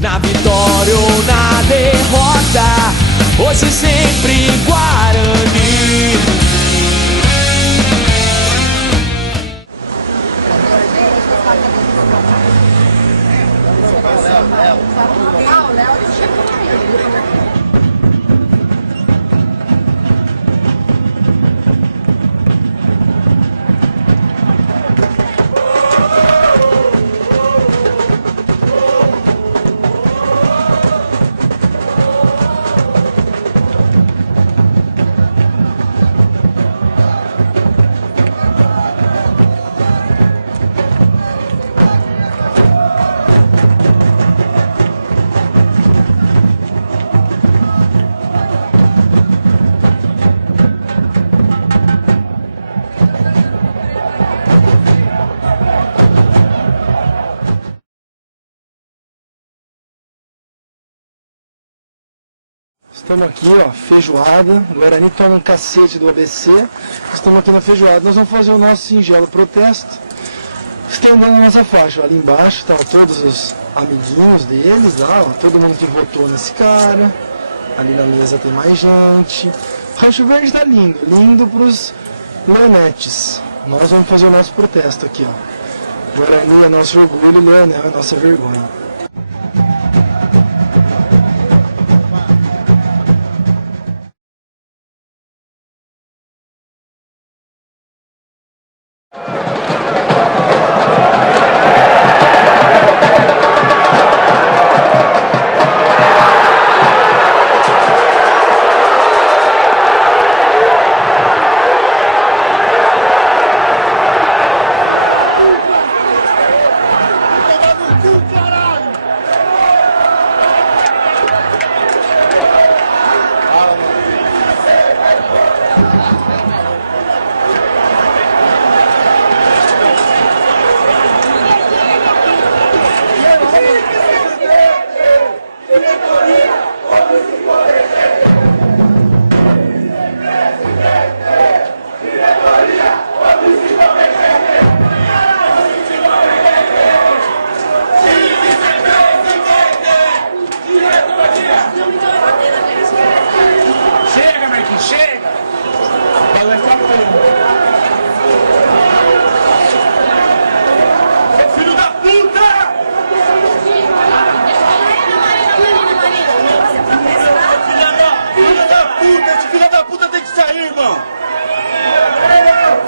Na vitória ou na derrota, hoje sempre Guarani. Estamos aqui, ó, feijoada. O Guarani toma um cacete do ABC. Estamos aqui na feijoada. Nós vamos fazer o nosso singelo protesto, estendendo a nossa faixa. Ali embaixo estão todos os amiguinhos deles, lá, ó, todo mundo que votou nesse cara. Ali na mesa tem mais gente. Rancho Verde está lindo, lindo para os leonetes. Nós vamos fazer o nosso protesto aqui, ó. Guarani é nosso orgulho, Leonel é nossa vergonha.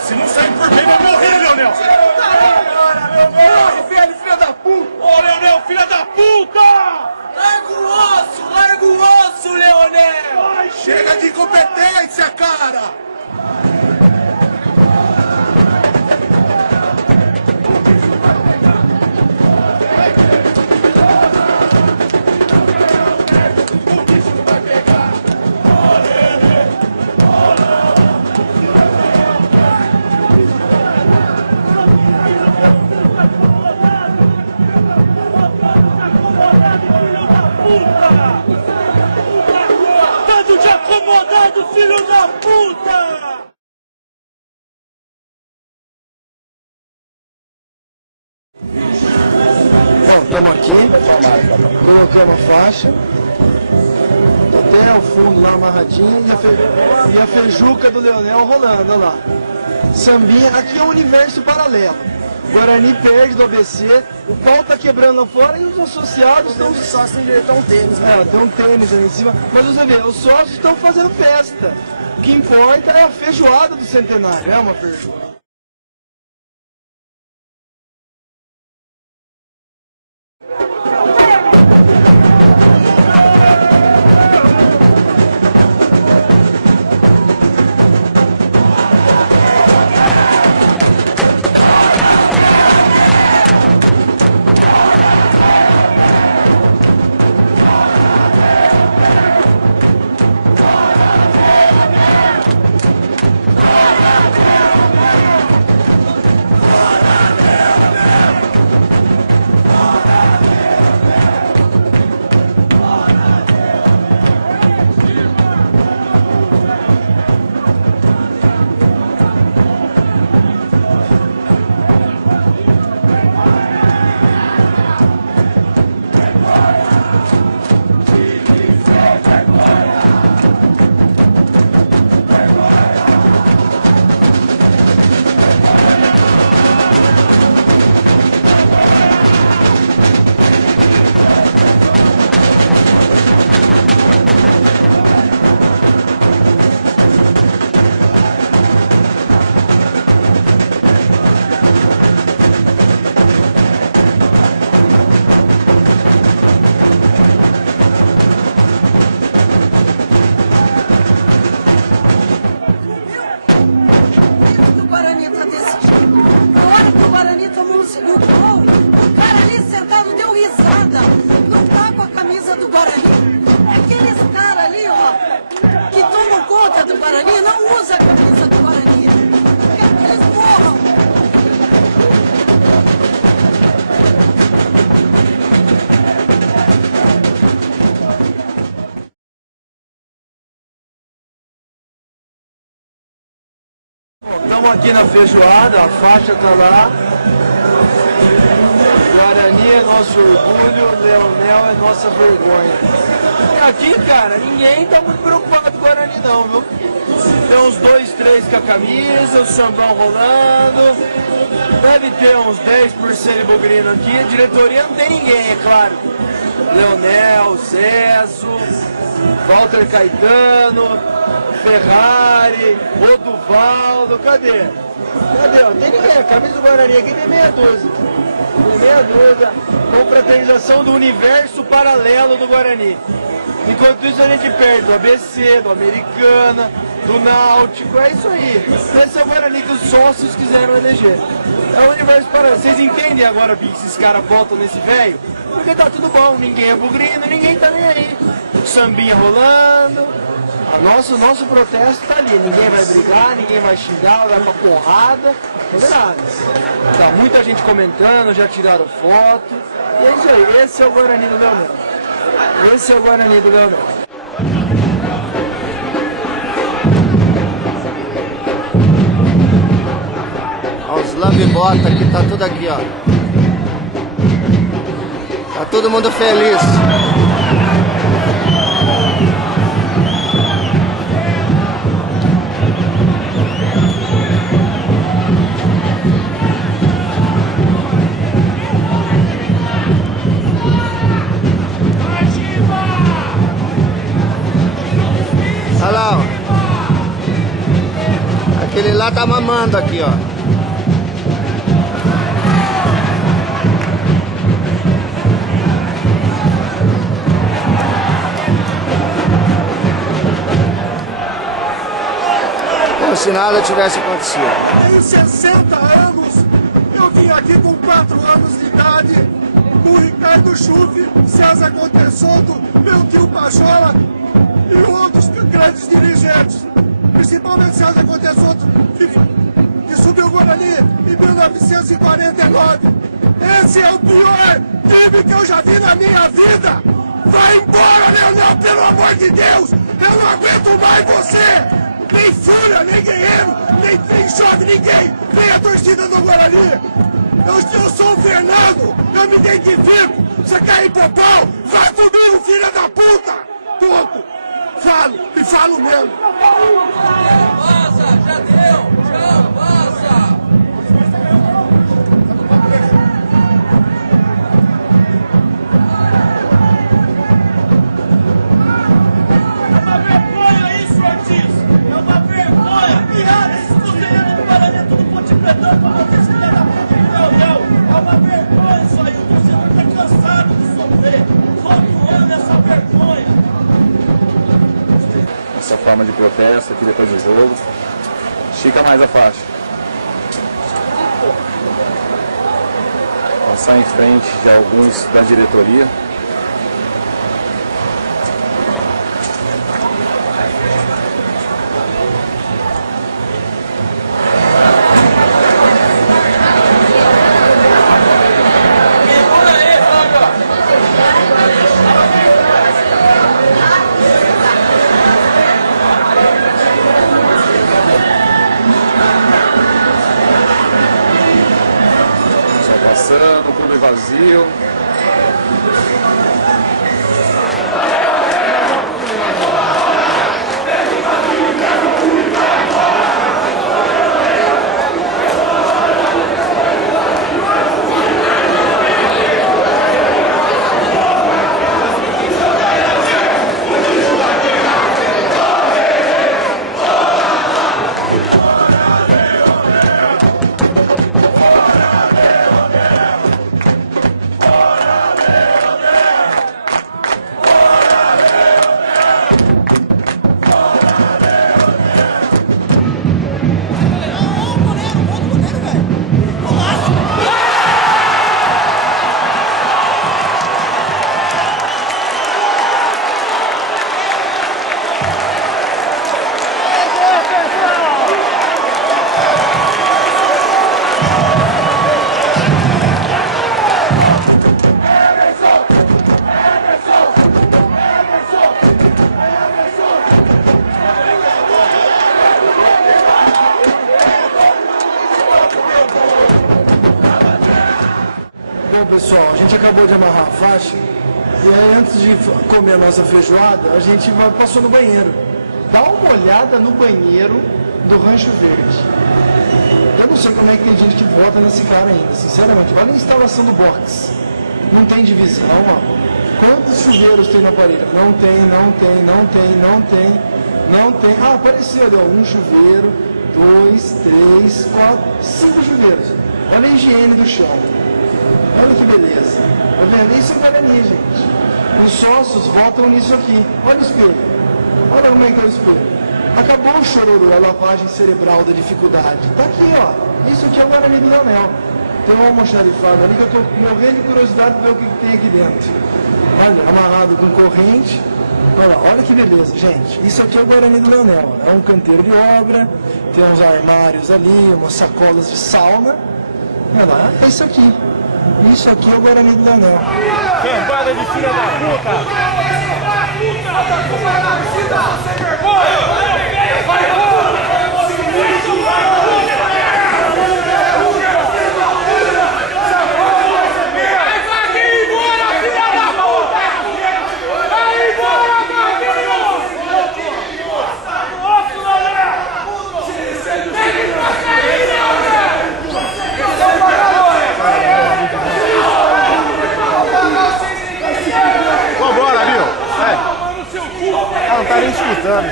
Se não sair por bem, vai morrer, Leonel! Morre, velho, filho da puta! Ô, Leonel, filha da puta! Larga o osso, Leonel! Ai, chega de incompetência, cara! Filho da puta! Bom, estamos aqui, colocamos a faixa, até o fundo lá amarradinho e a feijuca do Leonel rolando, olha lá. Sambinha, aqui é um universo paralelo. Guarani perde do ABC, o pau tá quebrando lá fora e os associados estão... Os sócios têm direito a um tênis, né? É, tem um tênis ali em cima. Mas você vê, os sócios estão fazendo festa. O que importa é a feijoada do centenário, é uma feijoada. Estamos aqui na feijoada, a faixa tá lá. Guarani é nosso orgulho, Leonel é nossa vergonha. E aqui, cara, ninguém tá muito preocupado com o Guarani não, viu? Tem uns 2, 3 com a camisa, o sambão rolando. Deve ter uns 10% de bugrino aqui. A diretoria não tem ninguém, é claro. Leonel, Ceso, Walter Caetano, Ferrari, Rodovaldo, cadê? Cadê? Não tem ninguém, a camisa do Guarani aqui tem meia dúzia. Tem meia dúzia, com fraternização do universo paralelo do Guarani. Enquanto isso a gente perde do ABC, do Americana, do Náutico, é isso aí. Esse é o Guarani que os sócios quiseram eleger. É o universo paralelo. Vocês entendem agora, Big, se esses caras votam nesse velho? Porque tá tudo bom, ninguém é bugrino, ninguém tá nem aí. Sambinha rolando. Nosso protesto tá ali, ninguém vai brigar, ninguém vai xingar, vai pra porrada, não é nada. Tá muita gente comentando, já tiraram foto. E é isso aí, esse é o Guarani do Leonel. Esse é o Guarani do Leonel. Olha os lambibota aqui, tá tudo aqui, ó. Tá todo mundo feliz. Olha lá, ó. Aquele lá tá mamando aqui, ó. Como se nada tivesse acontecido. Em 60 anos, eu vim aqui com 4 anos de idade, com Ricardo Schuff, César Contessoto, meu tio Pajola e outros grandes dirigentes, principalmente César Contessoto, que subiu o Guarani em 1949. Esse é o pior time que eu já vi na minha vida! Vai embora, Leonel, pelo amor de Deus! Eu não aguento mais você! Nem Fúria, nem Guerreiro, nem Choque, ninguém! Nem a torcida do Guarani! Eu sou o Fernando! Eu me identifico! Você quer ir pro pau? Vai comigo, filha da puta! Ponto! Falo, e falo mesmo! Passa, já deu, tchau, passa! É uma vergonha isso, Ortiz! É uma vergonha! Piada, esse conselheiro do Guarani é tudo potipetão pra vocês, filha da puta do Leonel! É uma vergonha isso aí! O torcedor tá cansado de sofrer! Rotuando essa vergonha! Essa forma de protesto aqui depois do jogo. Estica mais a faixa. Passar em frente de alguns da diretoria. O clube vazio. pessoal, a gente acabou de amarrar a faixa e aí antes de comer a nossa feijoada, a gente passou no banheiro. Dá uma olhada no banheiro do Rancho Verde. Eu não sei como é que tem gente que vota nesse cara ainda, sinceramente. Olha a instalação do box. Não tem divisão, ó. Quantos chuveiros tem no aparelho? Não tem. Ah, apareceu ali, ó. Um chuveiro, 2, 3, 4, 5 chuveiros. Olha a higiene do chão. Olha que beleza. Tá vendo? Isso é Guarani, gente. Os sócios votam nisso aqui. Olha o espelho. Olha como é que é o espelho. Acabou o chororô, a lavagem cerebral da dificuldade. Tá aqui, ó. Isso aqui é o Guarani do Leonel. Tem uma almoxarifada ali que eu tô morrendo de curiosidade de ver o que tem aqui dentro. Olha, amarrado com corrente. Olha que beleza, gente. Isso aqui é o Guarani do Leonel. É um canteiro de obra, tem uns armários ali, umas sacolas de sauna. Olha lá, é isso aqui. Isso aqui é o Guarani do Leonel. Cambada de filha da puta! Vambora, viu? Não tá nem escutando.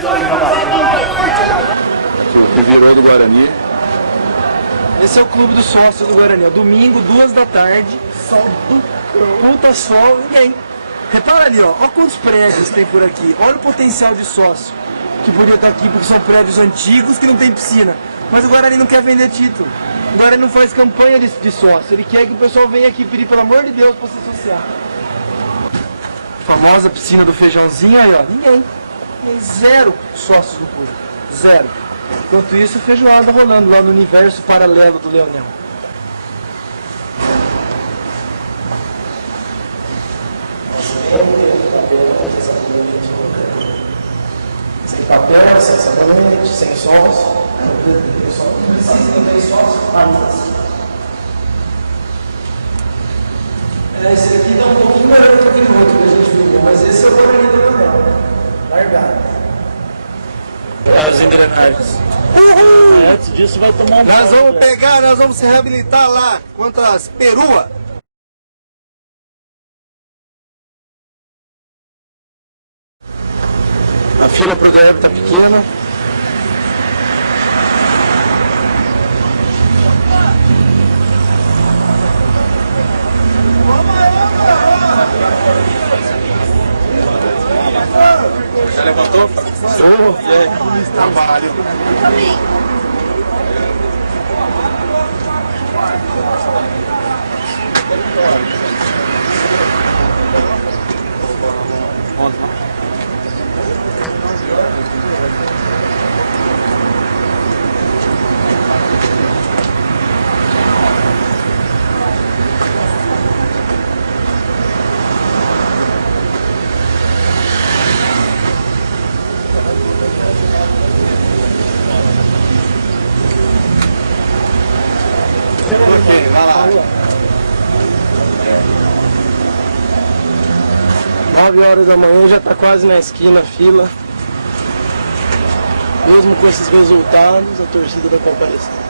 Aqui o Revirou do Guarani. Esse é o clube dos sócios do Guarani. Ó. Domingo, 2 da tarde, sol do puta sol, ninguém. Repara ali, ó. Olha quantos prédios tem por aqui. Olha o potencial de sócio que podia estar aqui, porque são prédios antigos que não tem piscina. Mas o Guarani não quer vender título. O Guarani não faz campanha de sócio. Ele quer que o pessoal venha aqui pedir, pelo amor de Deus, para se associar. Famosa piscina do Feijãozinho aí, ó. Ninguém. Tem 0 sócios no clube. 0. Enquanto isso, feijoada rolando lá no universo paralelo do Leonel. Sem papel, sem sabonete, sem sócio. Não precisa, não tem sócio. Esse aqui dá um pouquinho melhor do que aquele outro que a gente viu, mas esse é o Guarani do Leonel. Largado. As engrenagens. Antes disso vai tomar um Nós vamos pegar, nós vamos se reabilitar lá contra as peruas. A fila pro derby tá pequena. Já levantou? E aí? Trabalho. Ok, vai lá. 9 horas da manhã, já está quase na esquina a fila. Mesmo com esses resultados, a torcida está comparecendo.